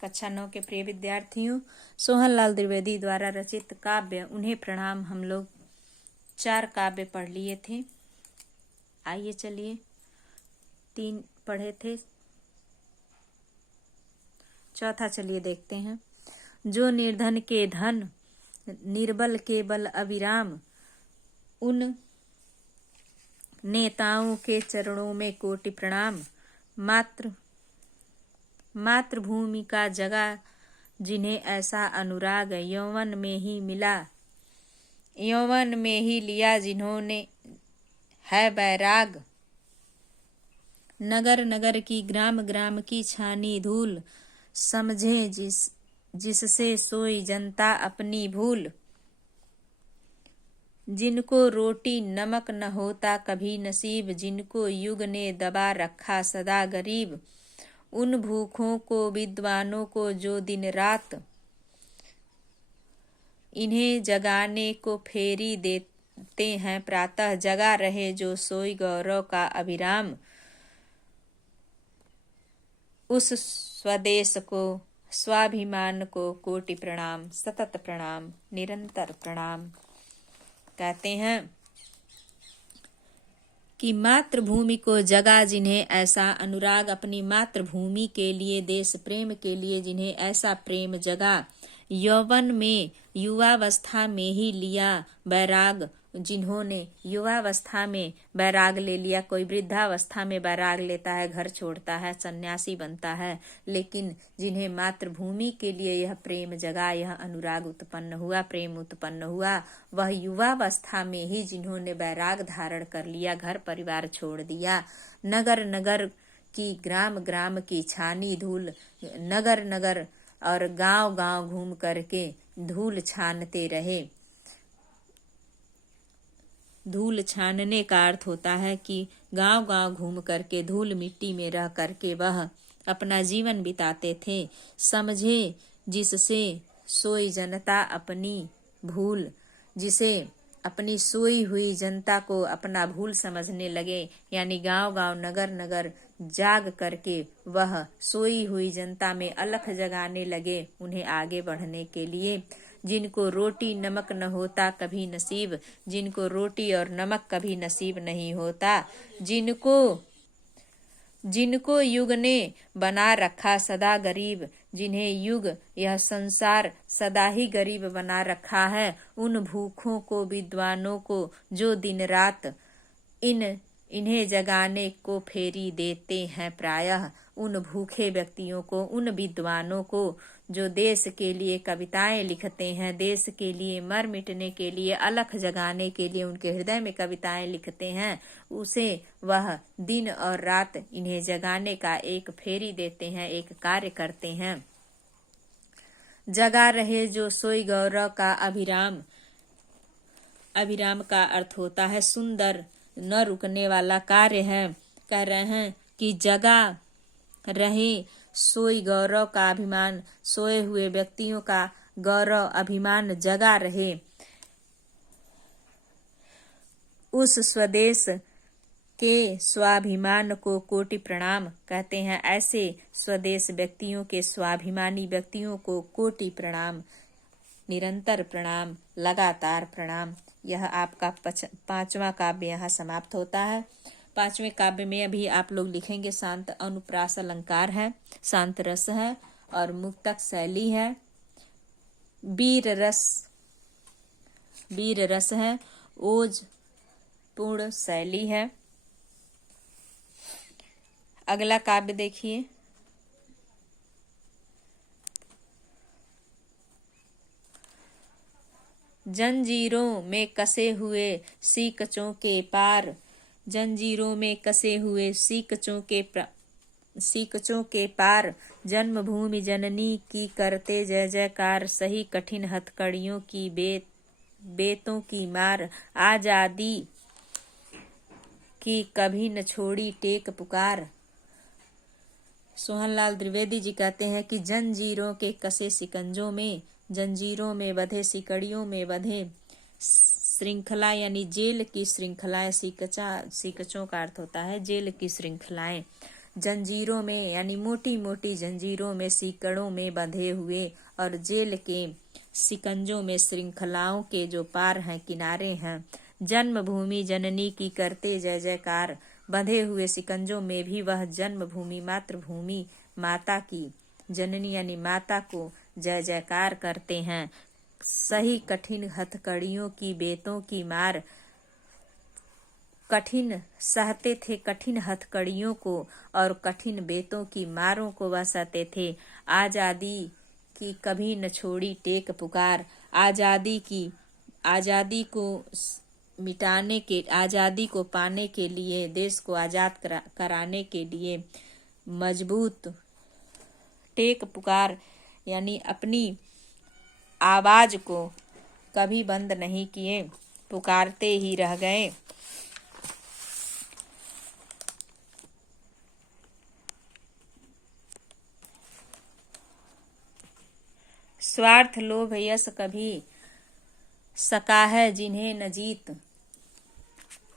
कक्षा 9 के प्रिय विद्यार्थियों, सोहनलाल द्विवेदी द्वारा रचित काव्य उन्हें प्रणाम हम लोग 4 काव्य पढ़ लिए थे। आइए चलिए 3 पढ़े थे, चौथा चलिए देखते हैं। जो निर्धन के धन, निर्बल के बल अविराम, उन नेताओं के चरणों में कोटि प्रणाम। मातृभूमि का जगा जिन्हें ऐसा अनुराग, यौवन में ही मिला, यौवन में ही लिया जिन्होंने है बैराग। नगर नगर की ग्राम ग्राम की छानी धूल, समझे जिससे सोई जनता अपनी भूल। जिनको रोटी नमक न होता कभी नसीब, जिनको युग ने दबा रखा सदा गरीब। उन भूखों को विद्वानों को जो दिन रात, इन्हें जगाने को फेरी देते हैं प्रातः। जगा रहे जो सोई गौरव का अभिराम, उस स्वदेश को स्वाभिमान को कोटि प्रणाम। सतत प्रणाम, निरंतर प्रणाम। कहते हैं कि मातृभूमि को जगा जिन्हें ऐसा अनुराग, अपनी मातृभूमि के लिए, देश प्रेम के लिए जिन्हें ऐसा प्रेम जगा। यौवन में, युवावस्था में ही लिया बैराग, जिन्होंने युवावस्था में बैराग ले लिया। कोई वृद्धावस्था में बैराग लेता है, घर छोड़ता है, सन्यासी बनता है, लेकिन जिन्हें मातृभूमि के लिए यह प्रेम जगा, यह अनुराग उत्पन्न हुआ, प्रेम उत्पन्न हुआ, वह युवावस्था में ही जिन्होंने बैराग धारण कर लिया, घर परिवार छोड़ दिया। नगर नगर की ग्राम ग्राम की छानी धूल, नगर नगर और गांव गांव घूम करके धूल छानते रहे। धूल छानने का अर्थ होता है कि गांव गांव घूम करके, धूल मिट्टी में रह करके वह अपना जीवन बिताते थे। समझे जिससे सोई जनता अपनी भूल, जिसे अपनी सोई हुई जनता को अपना भूल समझने लगे, यानी गांव गांव नगर नगर जाग करके वह सोई हुई जनता में अलख जगाने लगे, उन्हें आगे बढ़ने के लिए। जिनको रोटी नमक न होता कभी नसीब, जिनको रोटी और नमक कभी नसीब नहीं होता, जिनको युग ने बना रखा सदा गरीब, जिन्हें युग, यह संसार सदा ही गरीब बना रखा है। उन भूखों को विद्वानों को जो दिन रात इन्हें जगाने को फेरी देते हैं प्रायः। उन भूखे व्यक्तियों को, उन विद्वानों को जो देश के लिए कविताएं लिखते हैं, देश के लिए मर मिटने के लिए, अलख जगाने के लिए उनके हृदय में कविताएं लिखते हैं, उसे वह दिन और रात इन्हें जगाने का एक फेरी देते हैं, एक कार्य करते हैं। जगा रहे जो सोई गौरव का अभिराम, अभिराम का अर्थ होता है सुंदर, न रुकने वाला कार्य है। कह रहे हैं कि जगा रहे सोई गौरव का अभिमान, सोए हुए व्यक्तियों का गौरव अभिमान जगा रहे। उस स्वदेश के स्वाभिमान को कोटि प्रणाम। कहते हैं ऐसे स्वदेश व्यक्तियों के, स्वाभिमानी व्यक्तियों को कोटि प्रणाम, निरंतर प्रणाम, लगातार प्रणाम। यह आपका 5वां काव्य यहाँ समाप्त होता है। 5वें काव्य में अभी आप लोग लिखेंगे शांत अनुप्रास अलंकार है, शांत रस है और मुक्तक शैली है, वीर रस है, ओज पूर्ण शैली है। अगला काव्य देखिए। जंजीरों में कसे हुए सीकचों के पार, जंजीरों में कसे हुए सीकचों के पार, जन्मभूमि जननी की करते जय जयकार। सही कठिन हथकड़ियों की बेतों की मार, आजादी की कभी न छोड़ी टेक पुकार। सोहनलाल द्विवेदी जी कहते हैं कि जंजीरों के कसे सिकंजों में, जंजीरों में बंधे, सिकड़ियों में बंधे, श्रृंखला यानी जेल की श्रृंखलाएं, सीकचों का अर्थ होता है जेल की श्रृंखलाएं। जंजीरों में यानी मोटी मोटी जंजीरों में, सीकड़ों में बंधे हुए और जेल के सिकंजों में, श्रृंखलाओं के जो पार हैं, किनारे हैं, जन्मभूमि जननी की करते जय जयकार। बंधे हुए सिकंजों में भी वह जन्मभूमि मातृभूमि माता की, जननी यानी माता को जय जयकार करते हैं। सही कठिन हथकड़ियों की, बेतों की मार, कठिन सहते थे कठिन हथकड़ियों को और कठिन बेतों की मारों को वह सहते थे। आजादी की कभी न छोड़ी टेक पुकार, आजादी को मिटाने के, आजादी को पाने के लिए, देश को आजाद कराने के लिए मजबूत टेक पुकार यानी अपनी आवाज को कभी बंद नहीं किए, पुकारते ही रह गए। स्वार्थ लोभ यश कभी सका है जिन्हें न जीत।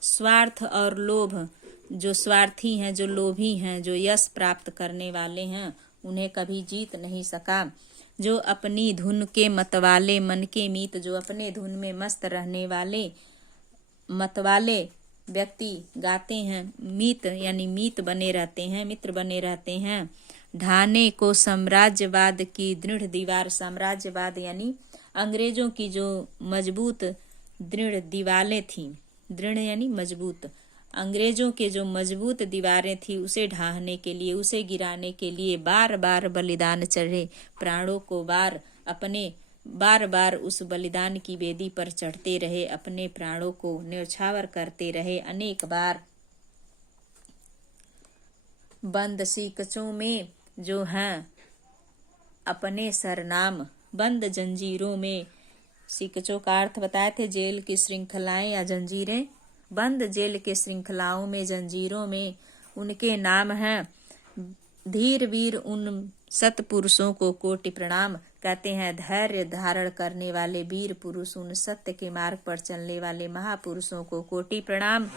स्वार्थ और लोभ, जो स्वार्थी हैं, जो लोभी हैं, जो यश प्राप्त करने वाले हैं, उन्हें कभी जीत नहीं सका। जो अपनी धुन के मतवाले, मन के मीत, जो अपने धुन में मस्त रहने वाले मतवाले व्यक्ति गाते हैं, मीत यानी मीत बने रहते हैं, मित्र बने रहते हैं। ढाने को साम्राज्यवाद की दृढ़ दीवार, साम्राज्यवाद यानी अंग्रेजों की जो मजबूत दृढ़ दीवारें थीं, दृढ़ यानी मजबूत, अंग्रेजों के जो मजबूत दीवारें थी, उसे ढाहने के लिए, उसे गिराने के लिए बार बार बलिदान चढ़े, प्राणों को बार बार उस बलिदान की वेदी पर चढ़ते रहे, अपने प्राणों को न्यौछावर करते रहे। अनेक बार बंद सीकचों में जो हैं अपने सरनाम, बंद जंजीरों में, सीकचों का अर्थ बताए थे जेल की श्रृंखलाएं या जंजीरें, बंद जेल के श्रृंखलाओं में, जंजीरों में उनके नाम हैं। धीर वीर उन सतपुरुषों को कोटि प्रणाम, कहते हैं धैर्य धारण करने वाले वीर पुरुष, उन सत्य के मार्ग पर चलने वाले महापुरुषों को कोटि प्रणाम।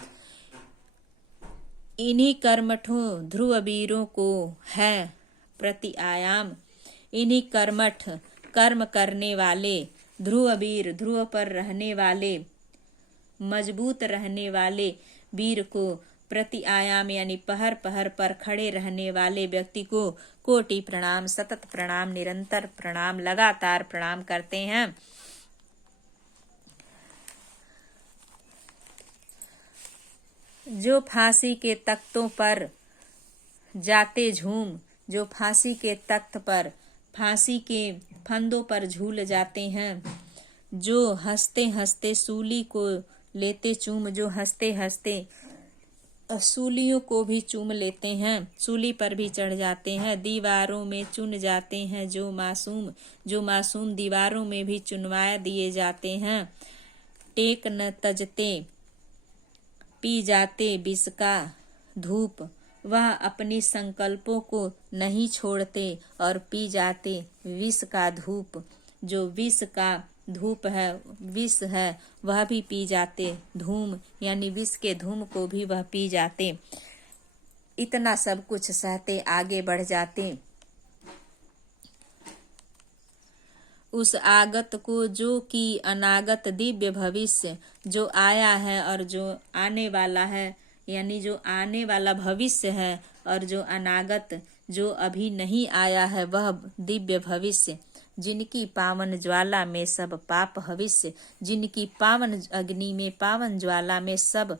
इन्हीं कर्मठों ध्रुव वीरों को है प्रति आयाम, इन्हीं कर्मठ कर्म करने वाले ध्रुव वीर, ध्रुव पर रहने वाले, मजबूत रहने वाले वीर को प्रति आयाम यानी पहर पहर पर खड़े रहने वाले व्यक्ति को कोटि प्रणाम, सतत प्रणाम, निरंतर प्रणाम, लगातार प्रणाम करते हैं। जो फांसी के तख्तों पर जाते झूम, जो फांसी के तख्त पर, फांसी के फंदों पर झूल जाते हैं, जो हंसते हंसते सूली को लेते चूम, जो हंसते हंसते सूलियों को भी चूम लेते हैं, सूली पर भी चढ़ जाते हैं, दीवारों में चुन जाते हैं, जो मासूम दीवारों में भी चुनवा दिए जाते हैं। टेक न तजते पी जाते विष का धूप, वह अपनी संकल्पों को नहीं छोड़ते और पी जाते विष का धूप। जो विष का धूप है, विष है, वह भी पी जाते, धूम यानी विष के धूम को भी वह पी जाते। इतना सब कुछ सहते आगे बढ़ जाते। उस आगत को जो कि अनागत दिव्य भविष्य, जो आया है और जो आने वाला है, यानी जो आने वाला भविष्य है और जो अनागत, जो अभी नहीं आया है, वह दिव्य भविष्य, जिनकी पावन ज्वाला में सब पाप हविष्य, जिनकी पावन अग्नि में, पावन ज्वाला में सब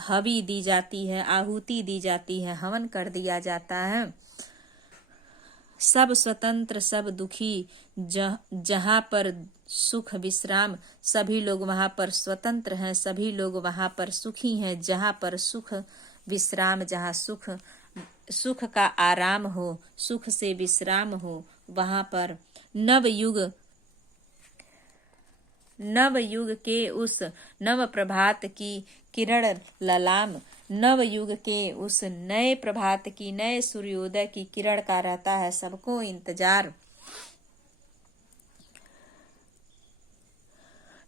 हवि दी जाती है, आहुति दी जाती है, हवन कर दिया जाता है। सब स्वतंत्र सब दुखी, जहाँ पर सुख विश्राम, सभी लोग वहाँ पर स्वतंत्र हैं, सभी लोग वहाँ पर सुखी हैं। जहाँ पर सुख विश्राम, जहाँ सुख का आराम हो, सुख से विश्राम हो, वहाँ पर नव युग के उस नव प्रभात की किरण ललाम, नव युग के उस नए प्रभात की, नए सूर्योदय की किरण का रहता है सबको इंतजार।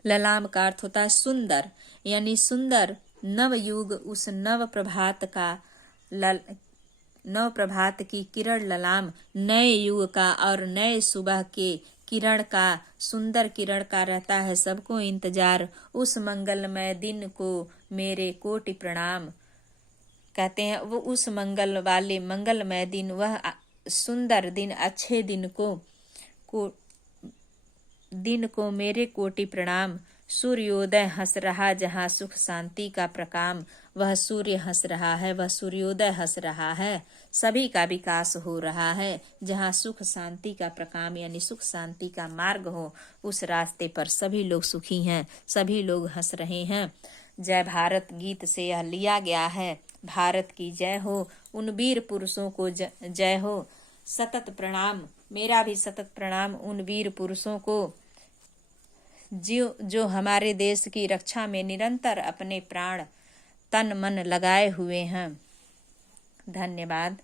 ललाम का अर्थ होता है सुंदर, यानी सुंदर नव युग, उस नव प्रभात का नव प्रभात की किरण ललाम, नए युग का और नए सुबह के किरण का, सुंदर किरण का रहता है सबको इंतजार। उस मंगलमय दिन को मेरे कोटि प्रणाम। कहते हैं वो उस मंगलमय दिन, वह सुंदर दिन, अच्छे दिन को मेरे कोटि प्रणाम। सूर्योदय हंस रहा जहाँ सुख शांति का प्रकाम, वह सूर्य हंस रहा है, वह सूर्योदय हंस रहा है, सभी का विकास हो रहा है। जहाँ सुख शांति का प्रकाम यानी सुख शांति का मार्ग हो, उस रास्ते पर सभी लोग सुखी हैं, सभी लोग हंस रहे हैं। जय भारत गीत से यह लिया गया है। भारत की जय हो, उन वीर पुरुषों को जय हो। सतत प्रणाम, मेरा भी सतत प्रणाम उन वीर पुरुषों को जो हमारे देश की रक्षा में निरंतर अपने प्राण तन मन लगाए हुए हैं। धन्यवाद।